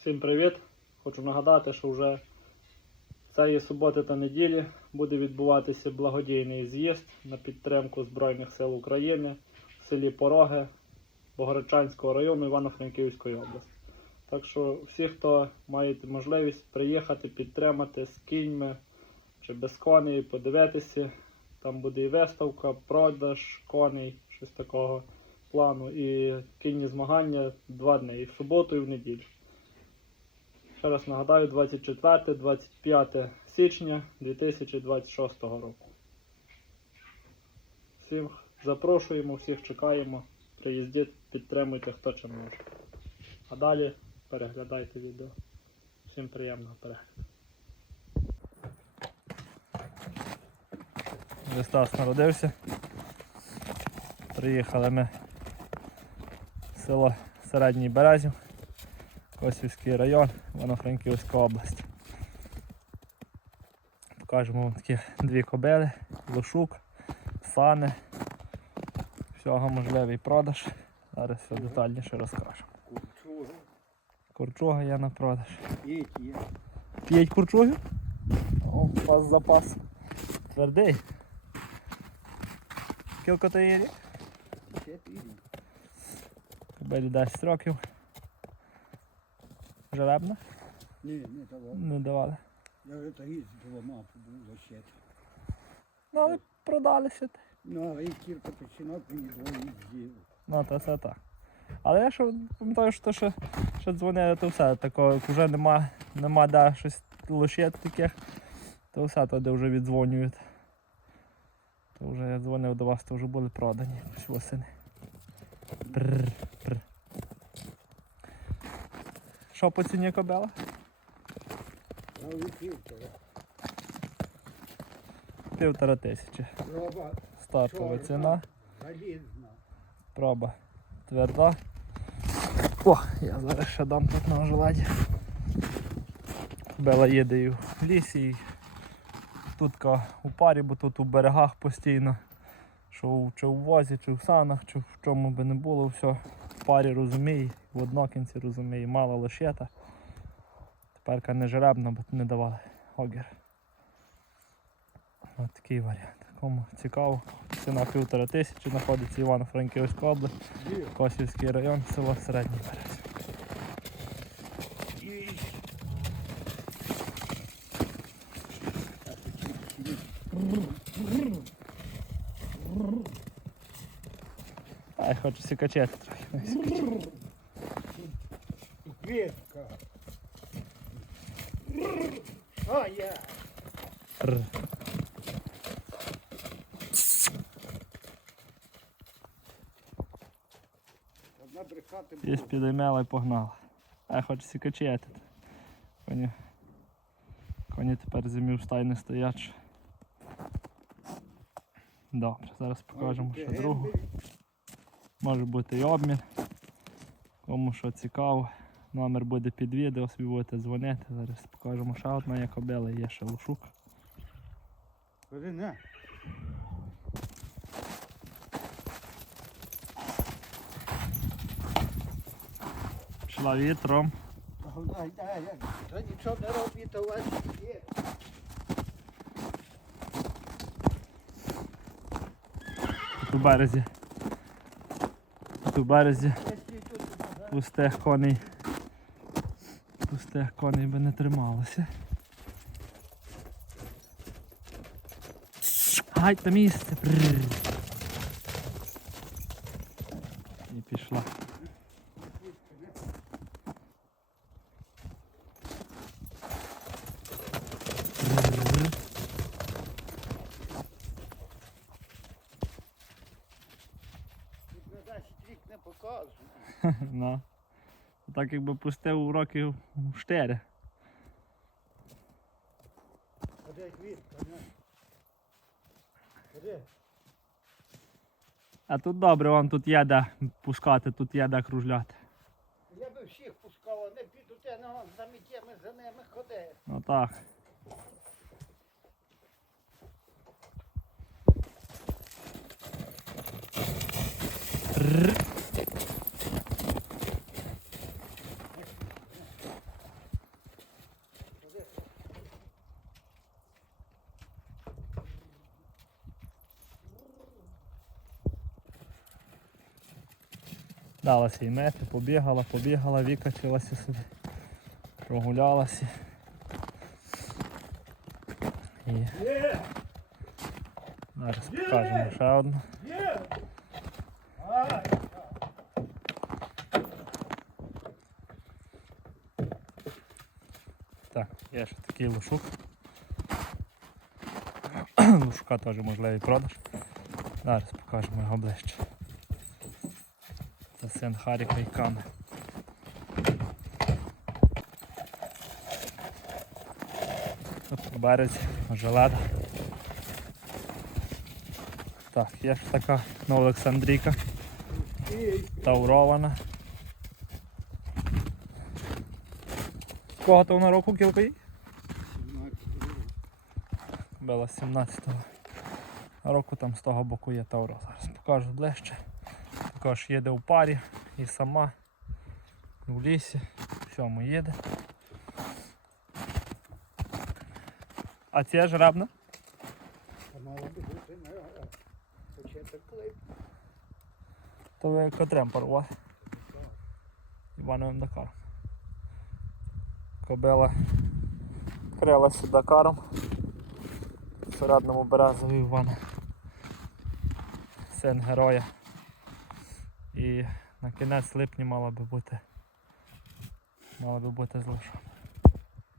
Всім привіт! Хочу нагадати, що вже цієї суботи та неділі буде відбуватися благодійний з'їзд на підтримку Збройних сил України в селі Пороги Богородчанського району Івано-Франківської області. Так що всі, хто маєте можливість приїхати, підтримати з кіньми чи без коней, подивитися, там буде і виставка, продаж коней, щось такого плану. І кінні змагання два дні, і в суботу, і в неділю. Ще раз нагадаю, 24-25 січня 2026 року. Всіх запрошуємо, всіх чекаємо. Приїздіть, підтримуйте, хто чим може. А далі переглядайте відео. Всім приємного перегляду. Стас народився. Приїхали ми в село Середній Березів. Косівський район, Івано-Франківська область. Покажемо вам такі дві кобили, лошук, сани. Всього можливий продаж. Зараз все детальніше розкажемо. Курчуга. Курчуга є на продаж. Є, є. П'ять курчугів? О, у вас запас. Твердий. Скільки то є рік? Кобилі 10 років. Жеребна? Ні, не того. Не давали. Я вже тоді з двома побув ще. Ну але продалися. Ну, а і кілька печінок мені двоє з'їв. Ну, то це так. Але я що пам'ятаю, що, що, що дзвонили, то все. Такого, як вже нема, нема де щось лошет таких, то все туди вже віддзвонюють. То вже я дзвонив до вас, то вже були продані якось восени. Прррр, Що по ціні кобела? Півтора. Півтора тисячі. Стартова ціна. Проба тверда. О, я зараз ще дам тут на ожеладі. Бела їде і в лісі, і тут у парі, бо тут у берегах постійно. Що чи в возі, чи в санах, чи в чому би не було, все парі розуміє, в однокінці розуміє, мало лошета. Тепер не жеребно, бо не давали огір. Ось такий варіант. Кому цікаво, ціна півтора тисячі, знаходиться Івано-Франківська область. Косівський район, село Середній Берез. І А я хочу сікачети трохи. Квітка. А я. Одна брехати Є буде. підіймела і погнала. А я хочу сікачети. Коні. Коні тепер зимі в стайні стоять. Добре, зараз покажемо ще другу. Може бути і обмін. Кому що цікаво. Номер буде під відео, собі будете дзвонити. Зараз покажемо ще одна є кобила, є ще лушук. Пішла вітром. Та нічого не робіть, у вас є. У березі. У березі пустих коней. Пустих коней би не трималося. Ай, та місце. Прррр. І пішла. Прррр. Тут назад стрік не показує. Ну. Так якби пустив штирі. А де квітка, на? Де? А тут добре, вам тут є де пускати, тут є де кружляти. Я би всіх пускав, а не піду те на за миттями за ними ходив. Ну так. Рррр. Далася їй мети, побігала, побігала, викачилася собі, прогулялася. І зараз покажемо ще одну. Так, є ще такий лушук. Лушука теж можливий продаж. Зараз покажемо його ближче. Це син Харіка і Ками. Тут по березі желеда. Так, є ще така Олександрійка, Ей! таврована. Кого то вона року кілка їй? Била 17-го року, там з того боку є Тавро. Зараз покажу ближче. Також їде у парі і сама в лісі. Всьому їде. А ця жребна? Та мало би бути на початок клип. То ви котрем парували? Івановим Дакаром. Кобила крилася Дакаром. В середньому березові Івана. Син героя. І на кінець липня мала би бути. Мала би бути злоша.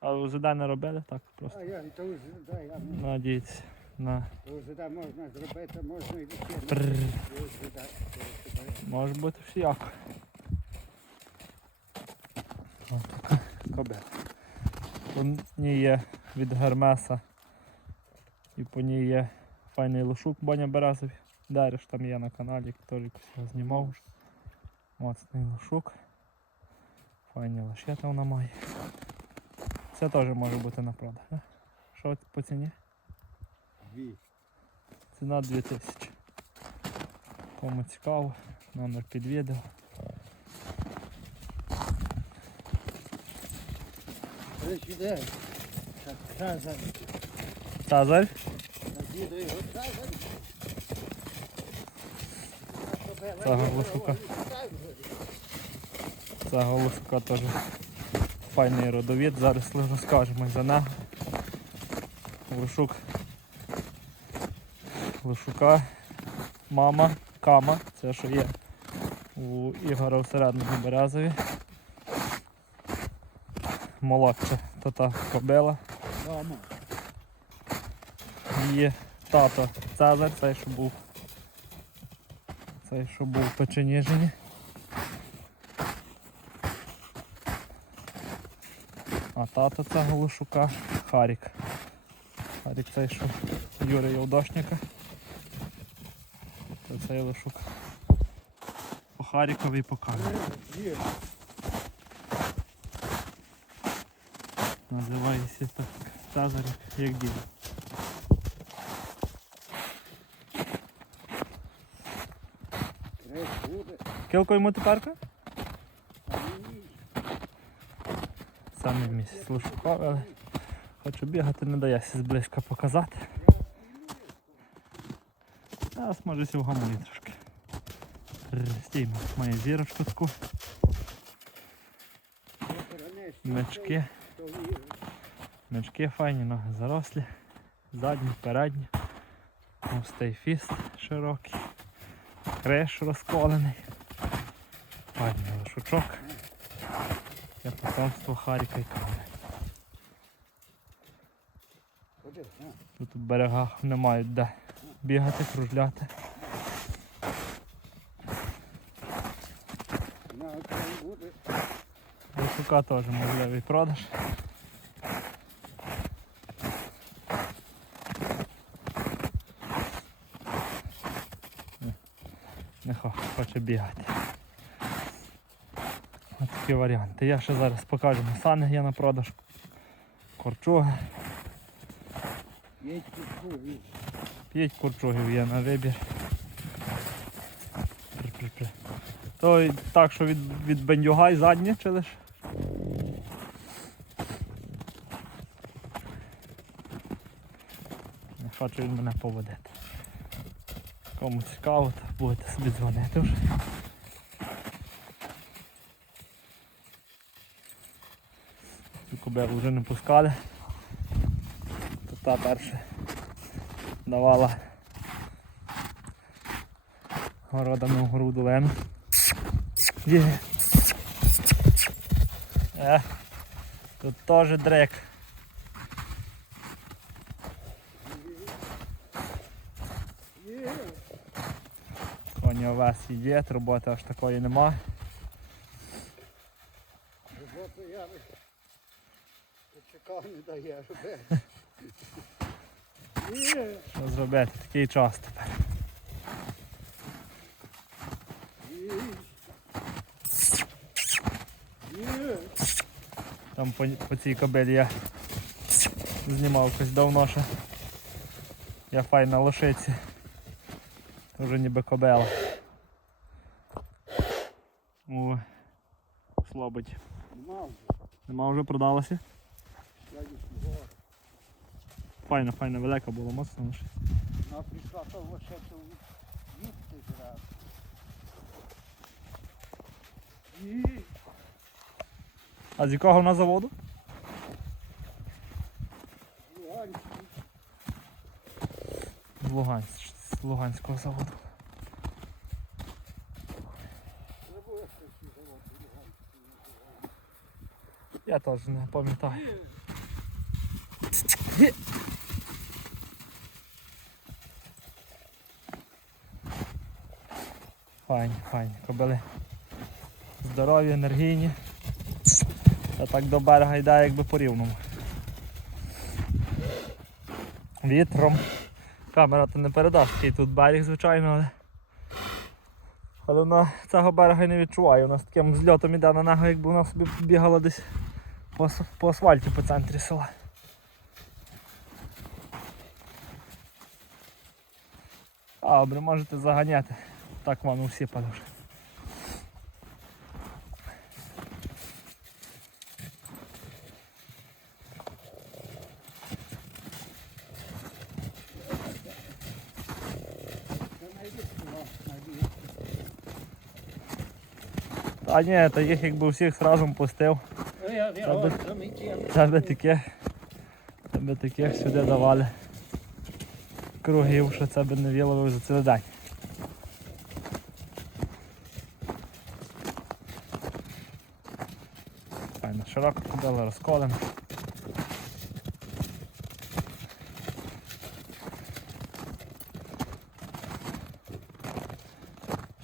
А УЗД не робили так просто. А я то вже, да, я Надіється на можна зробити, можна і да. Може бути всіяко. Ось така кобила. По ній є від Гермеса і по ній є файний лошук Боня Березові. Дереш там є на каналі, теж якось його знімав вже. Моцний лошук. Файні лошета вона має. Це теж може бути на продаж. а? Що по ціні? Дві. Ціна 2000. Кому цікаво, номер під відео. Речі, де? Так, Цезар. Тазар? На діду його Цезар. Цього лошука. Це голосука теж файний родовід. Зараз розкажемо за нього. Лошук. Лошука. Мама, кама, це що є у Ігора в середньому березові. Молодша то та кобила. Її тато Цезар, цей що був. Цей що був в. А тато цього лошука Харік. Харік цей що Юрія Євдошника. Це цей лошук. По Харікові по Камі. Є. Називається так Цезар, як дід. А ні. Саме місяць лошуков, але хочу бігати, не дається зблизька показати. Зараз може сі вгамує трошки. Стіймо, має зірочку таку, мечки, мечки файні, ноги зарослі, задні, передні, густий фіст широкий, криш розколений, файний лошучок. Це потомство Харіка і на. Тут у берегах не мають де бігати, кружляти. Висока теж можливий продаж. Не- Не хоче бігати. Такі варіанти. Я ще зараз покажу сани є на продаж. Корчуги. П'ять курчугів є на вибір. При-при-при. То так, що від, від бендюгай заднє чи лиш? Не хоче він мене поводити. Кому цікаво, то будете собі дзвонити вже. Кобилу вже не пускали. То та перша давала городами в гору долину. Е, тут теж дрек. Коні овес є, роботи аж такої нема. Роботу я не почекав, не дає робити. Що зробити? Такий час тепер. Там по, по цій кобилі я знімав якось давно ще. Я файна лошиці. Вже ніби кобила. О, слабить. Нема вже продалася? Файна, файна, велика була, моцна лише. Вона прийшла того ще то їсти зразу. А з якого вона заводу? Луганський. З Луганськ, з Луганського заводу. Я теж не пам'ятаю. Файні, файні. Кобили здорові, енергійні. Та так до берега йде якби по рівному. Вітром. Камера то не передасть, який тут берег, звичайно, але. Але вона цього берега не відчуває. У нас таким зльотом іде на нього, якби вона собі бігала десь по, по асфальті по центрі села. Добре, можете заганяти. Так вам усі найбільше. Та ні, та їх якби всіх разом пустив. Це би таке. Це би таких сюди давали. Кругів, що це би не віловив за цілий день. Файно, широко ходили, розколем.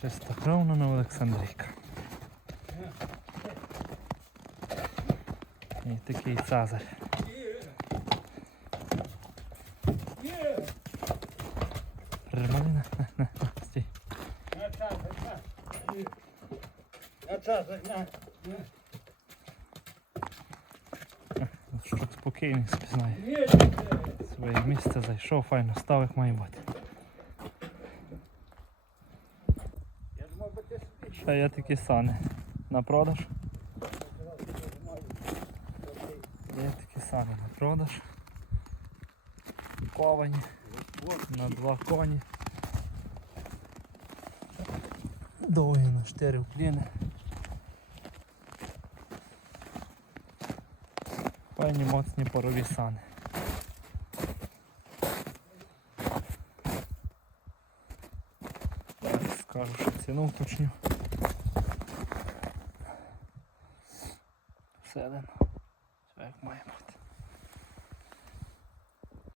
Чистокровна на Олександрійка. І такий цазар. Є. Рималина. Стій. На час, на час. Є. На час, на. Є. Щось спокійний собі знає. Своє місце зайшов, файно став, як має бути. Я думав, би ти собі Ще є такі сани. На продаж. Є такі сани на продаж. Ковані. На два коні. Довгі на 4 укліни. Файні моцні порові сани. Скажу, що ціну уточню.